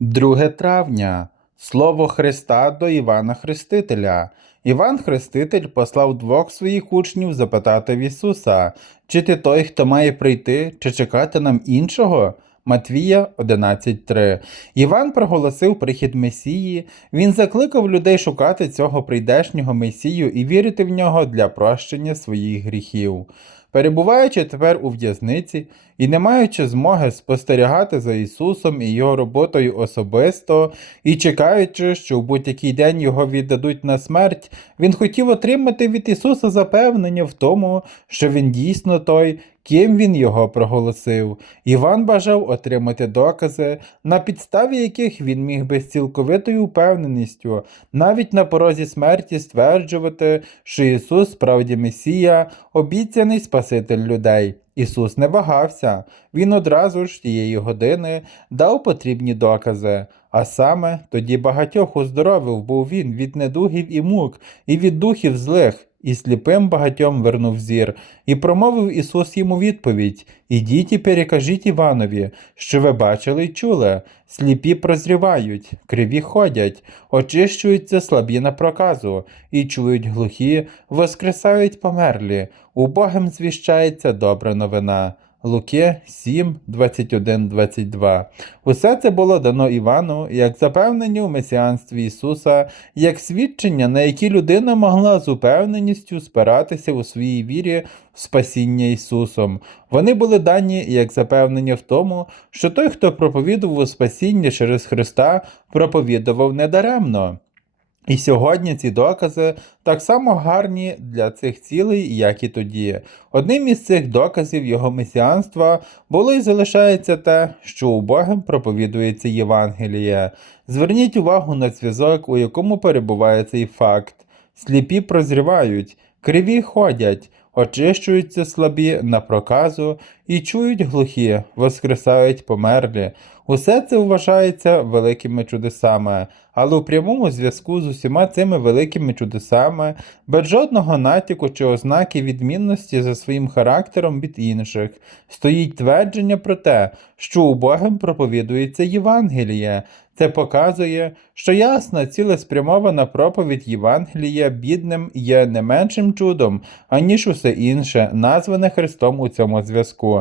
2 травня. Слово Христа до Івана Хрестителя. Іван Хреститель послав двох своїх учнів запитати в Ісуса, чи ти той, хто має прийти, чи чекати нам іншого? Матвія 11.3. Іван проголосив прихід Месії. Він закликав людей шукати цього прийдешнього Месію і вірити в нього для прощення своїх гріхів. Перебуваючи тепер у в'язниці і не маючи змоги спостерігати за Ісусом і Його роботою особисто, і чекаючи, що в будь-який день його віддадуть на смерть, він хотів отримати від Ісуса запевнення в тому, що Він дійсно той, ким Він його проголосив. Іван бажав отримати докази, на підставі яких він міг би з цілковитою впевненістю, навіть на порозі смерті стверджувати, що Ісус справді Месія, обіцяний Спаситель людей. Ісус не вагався, Він одразу ж тієї години дав потрібні докази, а саме тоді багатьох оздоровив був він від недугів і мук, і від духів злих, і сліпим багатьом вернув зір, і промовив Ісус йому відповідь Ідіть і перекажіть Іванові, що ви бачили й чули, сліпі прозрівають, криві ходять, очищуються слабі на проказу, і чують глухі, воскресають померлі, убогим звіщається добра новина. Луки 7, 21, 22. Усе це було дано Івану як запевнення у месіанстві Ісуса, як свідчення, на які людина могла з упевненістю спиратися у своїй вірі в спасіння Ісусом. Вони були дані як запевнення в тому, що той, хто проповідував спасіння через Христа, проповідував недаремно. І сьогодні ці докази так само гарні для цих цілей, як і тоді. Одним із цих доказів його месіанства було і залишається те, що убогим проповідується Євангеліє. Зверніть увагу на зв'язок, у якому перебуває цей факт. Сліпі прозрівають, криві ходять, очищуються слабі на проказу і чують глухі, воскресають померлі. Усе це вважається великими чудесами, але у прямому зв'язку з усіма цими великими чудесами, без жодного натяку чи ознаки відмінності за своїм характером від інших, стоїть твердження про те, що убогим проповідується Євангеліє. Це показує, що ясна цілеспрямована проповідь Євангелія бідним є не меншим чудом, аніж усе інше, назване Христом у цьому зв'язку.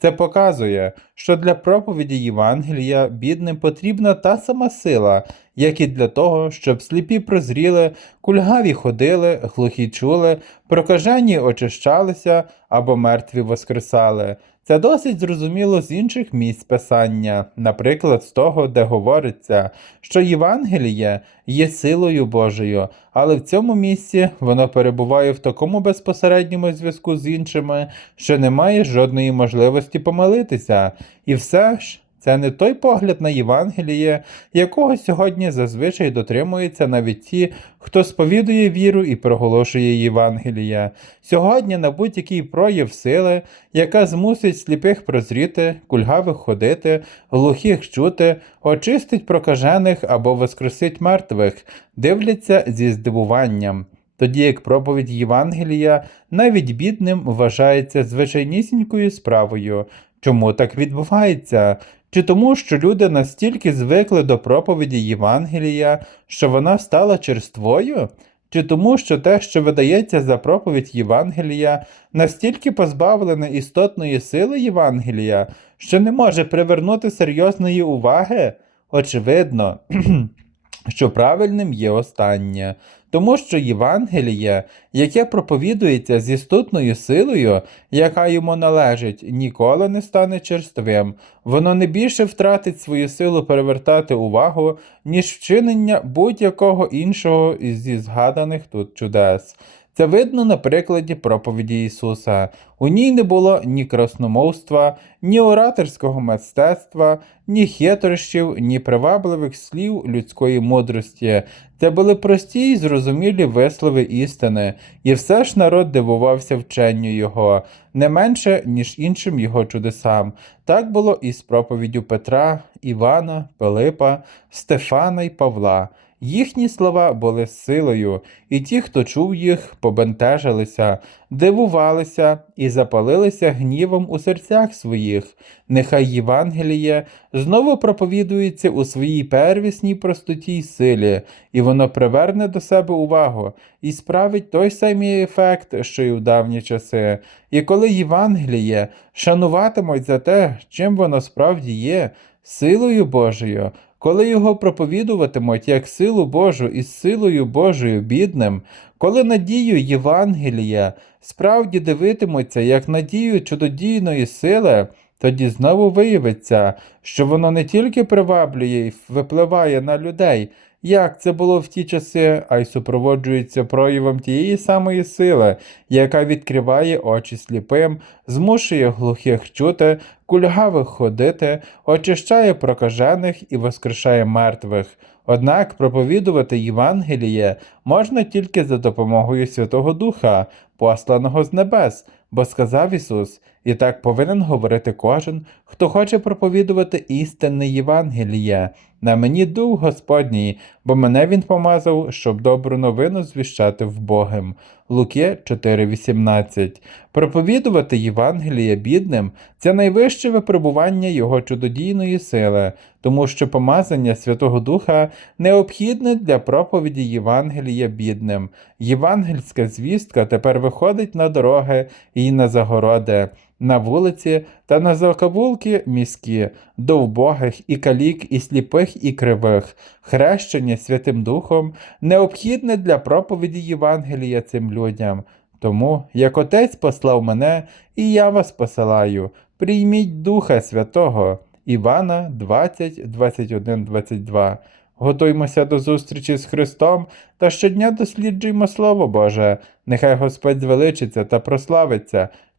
Це показує, що для проповіді Євангелія бідним потрібна та сама сила, як і для того, щоб сліпі прозріли, кульгаві ходили, глухі чули, прокажені очищалися або мертві воскресали. Це досить зрозуміло з інших місць писання, наприклад, з того, де говориться, що Євангеліє є силою Божою, але в цьому місці воно перебуває в такому безпосередньому зв'язку з іншими, що немає жодної можливості помилитися, і все ж. Це не той погляд на Євангеліє, якого сьогодні зазвичай дотримуються навіть ті, хто сповідує віру і проголошує Євангеліє. Сьогодні на будь-який прояв сили, яка змусить сліпих прозріти, кульгавих ходити, глухих чути, очистить прокажених або воскресить мертвих, дивляться зі здивуванням. Тоді як проповідь Євангелія навіть бідним вважається звичайнісінькою справою. Чому так відбувається? Чи тому, що люди настільки звикли до проповіді Євангелія, що вона стала черствою? Чи тому, що те, що видається за проповідь Євангелія, настільки позбавлене істотної сили Євангелія, що не може привернути серйозної уваги? Очевидно, що правильним є останнє, тому що Євангеліє, яке проповідується з істотною силою, яка йому належить, ніколи не стане черствим, воно не більше втратить свою силу перевертати увагу, ніж вчинення будь-якого іншого зі згаданих тут чудес. Це видно на прикладі проповіді Ісуса. У ній не було ні красномовства, ні ораторського мистецтва, ні хитрощів, ні привабливих слів людської мудрості. Це були прості й зрозумілі вислови істини, і все ж народ дивувався вченню його, не менше, ніж іншим його чудесам. Так було і з проповіддю Петра, Івана, Пилипа, Стефана й Павла. Їхні слова були силою, і ті, хто чув їх, побентежилися, дивувалися і запалилися гнівом у серцях своїх. Нехай Євангеліє знову проповідується у своїй первісній простоті й силі, і воно приверне до себе увагу і справить той самий ефект, що й у давні часи. І коли Євангеліє шануватимуть за те, чим воно справді є, силою Божою, коли його проповідуватимуть як силу Божу і з силою Божою бідним, коли надію Євангелія справді дивитимуться як надію чудодійної сили, тоді знову виявиться, що воно не тільки приваблює і випливає на людей, як це було в ті часи, а й супроводжується проявом тієї самої сили, яка відкриває очі сліпим, змушує глухих чути, кульгавих ходити, очищає прокажених і воскрешає мертвих. Однак проповідувати Євангеліє можна тільки за допомогою Святого Духа, посланого з небес, бо сказав Ісус, і так повинен говорити кожен, хто хоче проповідувати істинне Євангеліє. На мені дух Господній, бо мене він помазав, щоб добру новину звіщати в Богом. Луки 4.18. Проповідувати Євангеліє бідним це найвище випробування його чудодійної сили, тому що помазання Святого Духа необхідне для проповіді Євангелія бідним. Євангельська звістка тепер виходить на дороги і на загороди, на вулиці та на закавулки міські, до вбогих і калік, і сліпих, і кривих. Хрещення Святим Духом необхідне для проповіді Євангелія цим людям. Тому, як Отець послав мене, і я вас посилаю, прийміть Духа Святого. Івана 20, 21, 22. Готуймося до зустрічі з Христом та щодня досліджуємо Слово Боже. Нехай Господь звеличиться та прославиться